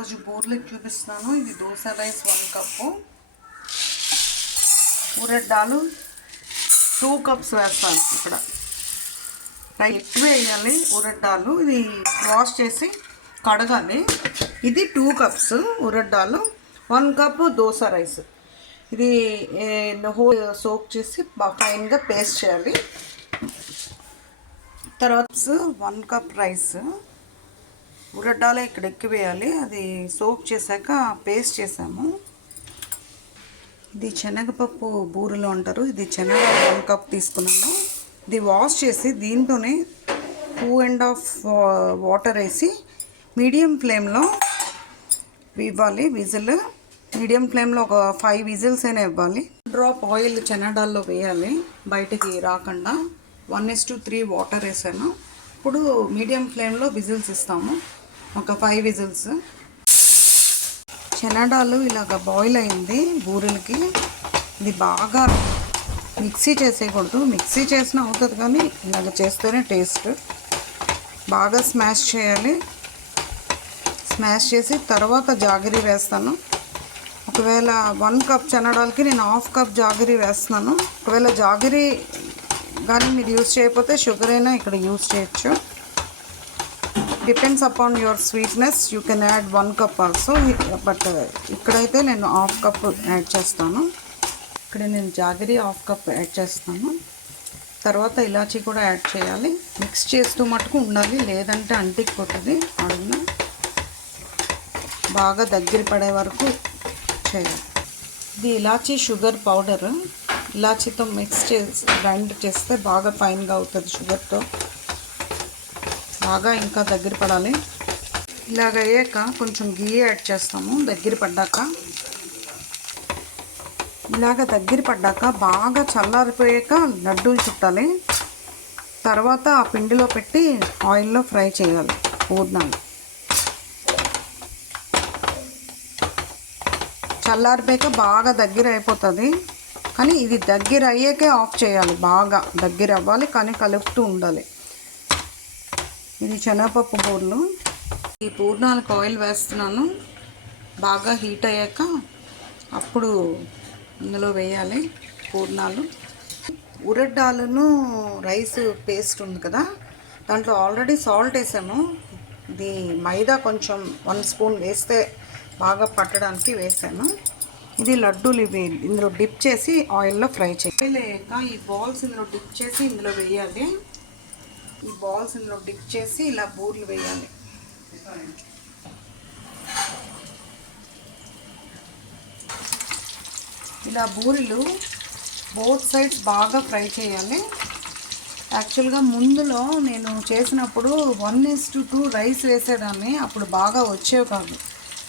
ఈరోజు బూర్లకి చూపిస్తున్నాను. ఇది dosa rice 1 cup, urad dal 2 cups వేస్తాను. ఇక్కడ ఎక్కువ వేయాలి. ఉరడ్ దాల్ ఇది వాష్ చేసి కడగాలి. ఇది 2 cups urad dal, 1 cup dosa rice. ఇది హోల్ సోక్ చేసి ఫైన్గా పేస్ట్ చేయాలి. తర్వాత 1 కప్ రైస్ ఉరడ్ దాల్ ఇక్కడ ఎక్కువ వేయాలి. అది సోక్ చేశాక పేస్ట్ చేసాము. ఇది శనగపప్పు బూరెలు అంటారు. ఇది శనగ 1 కప్ తీసుకున్నాను. ఇది వాష్ చేసి దీంతోనే 2.5 వాటర్ వేసి మీడియం ఫ్లేమ్లో ఇవ్వాలి. విజిల్ మీడియం ఫ్లేమ్లో ఒక 5 విజిల్స్ అయినా ఇవ్వాలి. డ్రాప్ ఆయిల్ శనగడాల్లో వేయాలి, బయటికి రాకుండా. 1:3 వాటర్ వేసాను. ఇప్పుడు మీడియం ఫ్లేమ్లో విజిల్స్ ఇస్తాము, ఒక 5 విజిల్స్. శనగడాలు ఇలాగ బాయిల్ అయింది బూరెలకి. ఇది బాగా మిక్సీ చేసేయకూడదు, మిక్సీ చేసినా అవుతుంది కానీ ఇలాగ చేస్తేనే టేస్ట్. బాగా స్మాష్ చేయాలి. స్మాష్ చేసి తర్వాత జాగరీ వేస్తాను. ఒకవేళ 1 కప్ శనగడాలకి నేను 1/2 కప్ జాగరీ వేస్తున్నాను. ఒకవేళ జాగరీ కానీ మీరు యూజ్ చేయకపోతే షుగర్ అయినా ఇక్కడ యూజ్ చేయొచ్చు. Depends upon your sweetness, you can add 1 cup also. But ఇక్కడైతే నేను 1/2 కప్ యాడ్ చేస్తాను. ఇక్కడ నేను జాగరీ 1/2 కప్ యాడ్ చేస్తాను. తర్వాత ఇలాచీ కూడా యాడ్ చేయాలి. మిక్స్ చేస్తూ మటుకు ఉండాలి, లేదంటే అంటికిపోతుంది అడుగున. బాగా దగ్గర పడే వరకు చేయాలి. ఇది ఇలాచీ షుగర్ పౌడర్. ఇలాచీతో మిక్స్ చేసి గ్రైండ్ చేస్తే బాగా ఫైన్గా అవుతుంది. షుగర్తో బాగా ఇంకా దగ్గర పడాలి. ఇలాగ అయ్యాక కొంచెం గీ యాడ్ చేస్తాము. దగ్గర పడ్డాక ఇలాగ దగ్గర పడ్డాక బాగా చల్లారిపోయాక లడ్డూలు చుట్టాలి. తర్వాత ఆ పిండిలో పెట్టి ఆయిల్లో ఫ్రై చేయాలి పూర్ణాలు. చల్లారిపోయాక బాగా దగ్గర అయిపోతుంది, కానీ ఇది దగ్గర అయ్యాకే ఆఫ్ చేయాలి. బాగా దగ్గర అవ్వాలి కానీ కలుపుతూ ఉండాలి. ఇది శనగపప్పు బూరెలు. ఈ పూర్ణాలకు ఆయిల్ వేస్తున్నాను. బాగా హీట్ అయ్యాక అప్పుడు ఇందులో వేయాలి పూర్ణాలు. ఉరడ్ దాల్ను రైస్ పేస్ట్ ఉంది కదా, దాంట్లో ఆల్రెడీ సాల్ట్ వేసాము. ఇది మైదా కొంచెం 1 స్పూన్ వేస్తే బాగా పట్టడానికి వేసాను. ఇది లడ్డూలు. ఇవి ఇందులో డిప్ చేసి ఆయిల్లో ఫ్రై చేయాలి. ఈ బాల్స్ ఇందులో డిప్ చేసి ఇందులో వేయాలి. ఈ బాల్స్ ఇందులో డిప్ చేసి ఇలా బూరెలు వేయాలి. ఇలా బూరెలు బోత్ సైడ్స్ బాగా ఫ్రై చేయాలి. యాక్చువల్గా ముందులో నేను చేసినప్పుడు 1:2 రైస్ వేసేదాన్ని. అప్పుడు బాగా వచ్చేవి కాదు,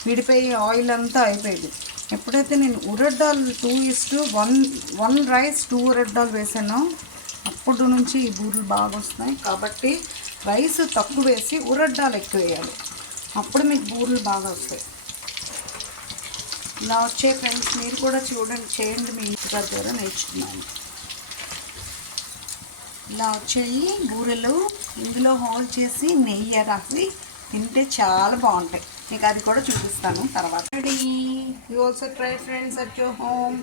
విడిపోయి ఆయిల్ అంతా అయిపోయేది. ఎప్పుడైతే నేను ఉరడ్ దాల్ 2:1 రైస్ 2 ఉరడ్ దాల్ వేసానో అప్పుడు నుంచి ఈ బూరెలు బాగా వస్తున్నాయి. కాబట్టి రైస్ తక్కువ వేసి ఉరడ్ దాల్ ఎక్కువ వేయాలి, అప్పుడు మీకు బూరెలు బాగా వస్తాయి. ఇలా వచ్చే ఫ్రెండ్స్ మీరు కూడా చూడండి, చేయండి. మీ ఇంటి దగ్గర నేర్చుకున్నాను. ఇలా వచ్చాయి బూరెలు. ఇందులో హోల్ చేసి నెయ్యి రాసి తింటే చాలా బాగుంటాయి. మీకు అది కూడా చూపిస్తాను తర్వాత. You also try friends at your home.